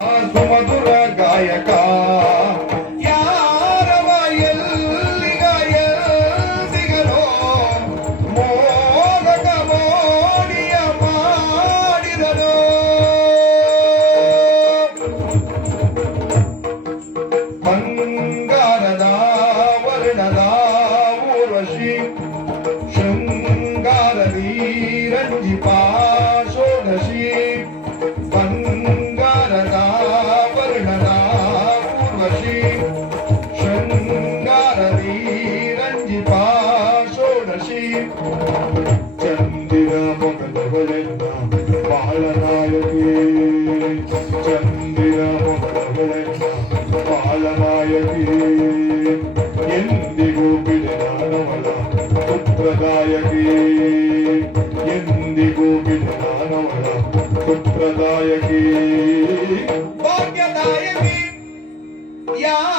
సుమధుర గాయకా. ಷೋಡಶಿ ಚಂದಿರ ಮೊಗದವಳೆನ್ನ ಬಾಳ ನಾಯಕಿ ಚಂದಿರ ಮೊಗದವಳೆನ್ನ ಬಾಳ ನಾಯಕಿ ಎಂದಿಗೂ ಬಿಡಲಾನವಳ ಪುತ್ರದಾಯಕಿ ಎಂದಿಗೂ ಬಿಡಲಾನವಳ ಪುತ್ರದಾಯಕಿ ಭಾಗ್ಯದಾಯಕಿ ಯಾರವ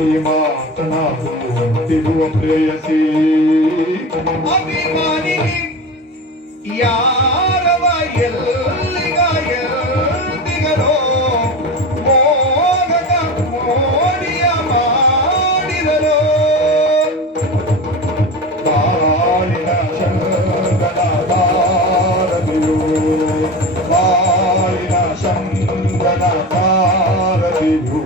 ಪತ್ರದಿ ಮಾತನಾಡುತ್ತಿರುವ ಪ್ರೇಯಸಿ. ಅಭಿಮಾನಿನಿ ಯಾರವ ಎಲ್ಲಿಗ ಎಲ್ಲಿಗರೋ ಮೋಗದ ಮೋಡಿಯ ಮಾಡಿದನು. ಬಾಳಿನ ಚಂದನ ತಾರದಿಯು ಬಾಳಿನ ಚಂದನ ತಾರದಿಯು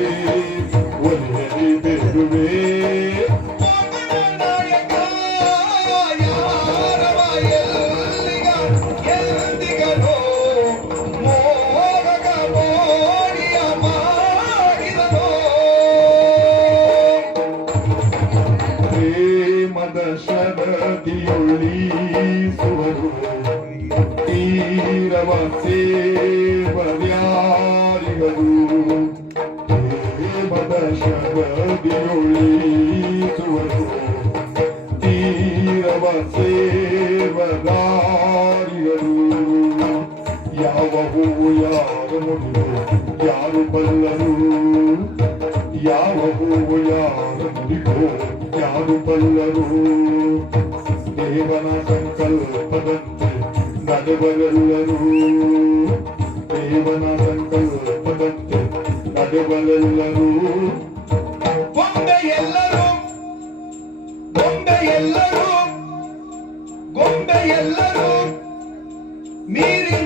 ಶರದಿಯೊಳಿಸುವರು ತೀರವ ಸೇವರ್ಯಾರಿಗರು ಪ್ರೇಮದ ಶರದಿಯೊಳಿಸುವರು ತೀರವ ಸೇವದಾರಿಗರು ಯಾವ ಹೂವು ಯಾರು ಮುಡಿದು ಯಾರು ಬಲ್ಲರು ಯಾವ ಹೂವು ಯಾರು ಮುಡಿದೋ ಯಾರು ಬಲ್ಲರು ದೇವನ ಸಂಕಲ್ಪದಂತೆ ನಡೆವರೆಲ್ಲರೂ ದೇವನ ಸಂಕಲ್ಪದಂತೆ ನಡೆವರೆಲ್ಲರೂ ಗೊಂಬೆ ಎಲ್ಲರೂ ಗೊಂಬೆ ಎಲ್ಲರೂ ಗೊಂಬೆ ಎಲ್ಲರೂ ಮೀರಿ